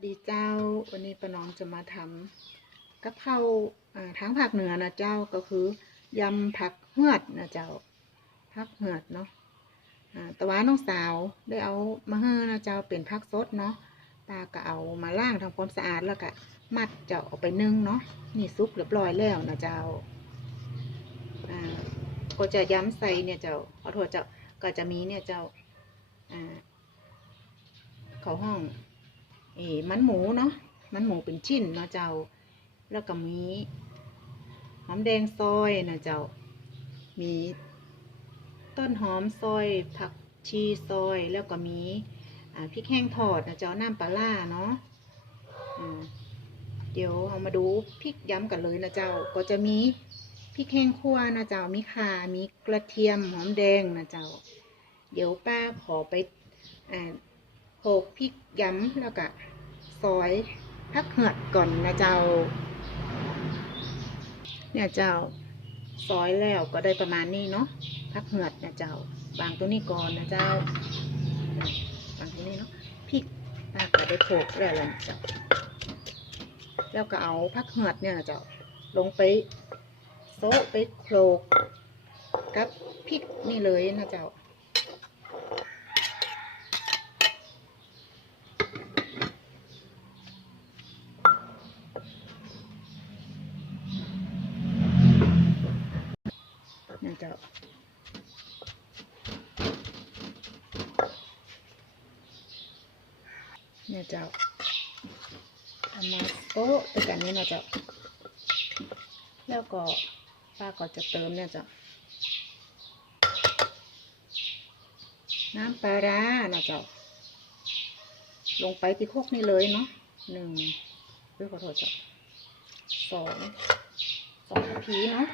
สดีเจ้า วันนี้ป้าน้องจะมาทำกับข้าวทั้งภาคเหนือนะเจ้าก็คือยำผักเหือดนะเจ้าผักเหือดเนาะแต่ว่าน้องสาวได้เอามาเฮือนะเจ้าเป็นผักสดเนาะตาก็เอามาล้างทำความสะอาดแล้วก็มัดเจ้าเอาไปนึ่งเนาะนี่ซุปเรียบร้อยแล้วนะเจ้าก็จะย้ำใส่เนี่ยเจ้าขอโทษเจ้าก็จะมีเนี่ยเจ้าอ่าเขาห้อง เอ๋มันหมูเนาะมันหมูเป็นชิ้นเนาะเจ้า แล้วก็มีหอมแดงซอยนะเจ้า มีต้นหอมซอยผักชีซอยแล้วก็มีพริกแห้งทอดนะเจ้าน้ำปลาล่าเนาะเดี๋ยวเอามาดูพริกย้ำกันเลยนะเจ้าก็จะมีพริกแห้งคั่วนะเจ้ามีข่ามีกระเทียมหอมแดงนะเจ้า เดี๋ยวป้าขอไปอ่า กพริกย้ำแล้วก็ซอยพักเหือดก่อนนะเจ้า เนี่ยเจ้าซอยแล้วก็ได้ประมาณนี้เนาะพักเหือดนะเจ้าบางตัวนี้ก่อนนะเจ้าบางตัวนี้เนาะพริกป้าก็ได้โขกแล้วล่ะนะเจ้าแล้วก็เอาพักเหือดเนี่ยนะเจ้าลงไปโซะไปโขลกกับพริกนี่เลยนะเจ้า เนี่ยเจ้า เนี่ยเจ้าเอามาโป๊ะด้วกันนี่นะเจ้าแล้วก็ป้าก็จะเติมเนี่ยเจ้าน้ำปลาร้านะเจ้าลงไปที่โคกนี่เลยเนาะหนึ่งด้วยขอโทษเจ้าสองสองทัพพีเนาะ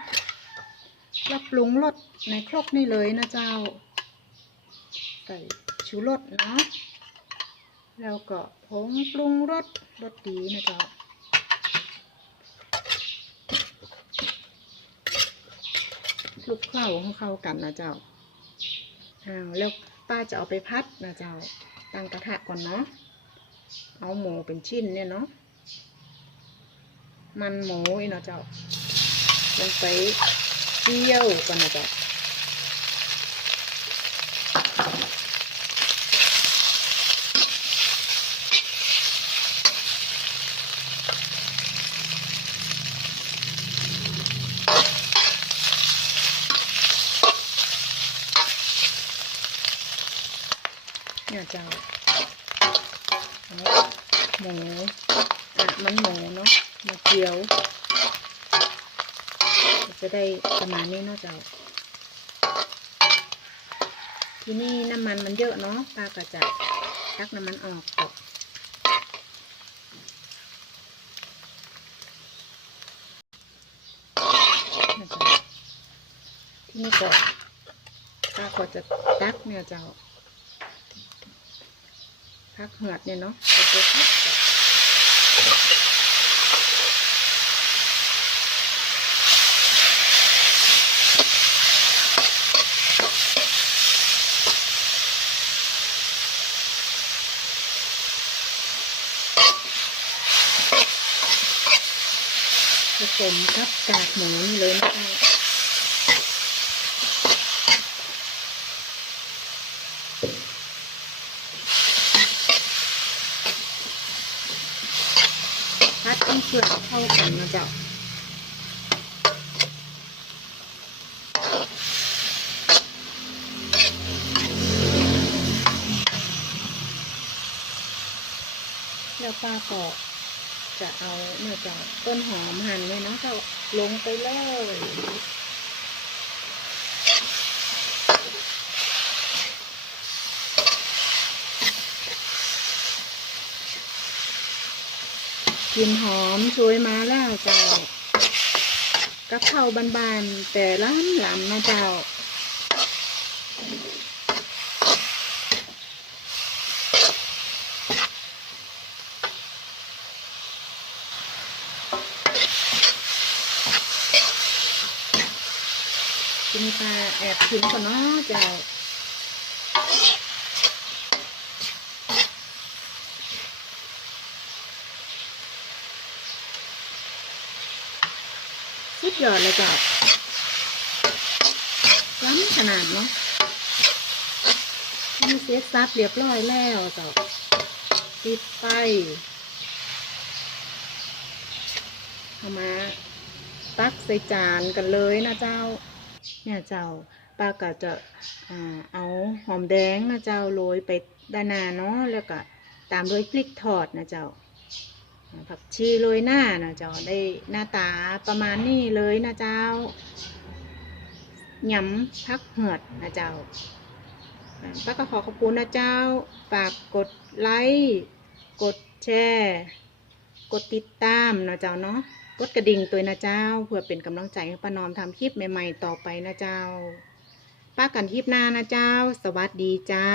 แล้วปรุงรสในครกนี่เลยนะเจ้าใส่ชูรสเนาะ แล้วก็ผงปรุงรสรสดีนะจ้าคลุกเคล้าให้เขากันนะเจ้าอ้าวแล้วป้าจะเอาไปพัดนะเจ้า ตั้งกระทะก่อนเนาะ เอาหมูเป็นชิ้นเนี่ยเนาะ มันหมูเนาะเจ้า ลงไปเจียวก่อนนะจ๊ะเนี่ยเจ้า เอาหมูอะมันหมูเนาะมาเจียว จะได้ประมาณนี้เนาะเจ้า ทีนี่น้ำมันมันเยอะเนาะป้าก็จะตักน้ำมันออกก่อนนะจ๊ะที่นี่ก็ป้าก็จะตักเนี่ยเจ้า พักเหือดเนี่ยเนาะจะไปพักก่อนผสมกับกากหมูนี่เลยนะคะ พัดให้เปลือกเข้ากันนะเจ้าแล้วป้าก็จะเอาเนี่ยจ้ะต้นหอมหั่นเลยนะเจ้าลงไปเลย กลิ่นหอมช่วยมาแล้วเจ้ากับข้าวบานๆแต่ร้านหลำนะเจ้ากินปลาแอบชิมก่อนเนาะเจ้า สุดยอดเลยจ้าล้ำขนาดเนาะมีเซตซับเรียบร้อยแล้วจ้าปิดไฟเอามาตักใส่จานกันเลยนะเจ้า เนี่ยเจ้าป้าก็จะเอาหอมแดงนะเจ้าโรยไปด้านหน้าเนาะแล้วก็ตามด้วยพริกทอดนะเจ้า ผักชีโรยหน้านะเจ้าได้หน้าตาประมาณนี้เลยนะเจ้าหยำพักเหือดนะเจ้าป้าก็ขอขอบคุณนะเจ้า ฝากกดไลค์ กดแชร์ กดติดตามนะเจ้าเนาะ กดกระดิ่งตัวนะเจ้า เพื่อเป็นกำลังใจให้ป้านอมทำคลิปใหม่ ๆ ต่อไปนะเจ้าป้ากันคลิปหน้านะเจ้า สวัสดีเจ้า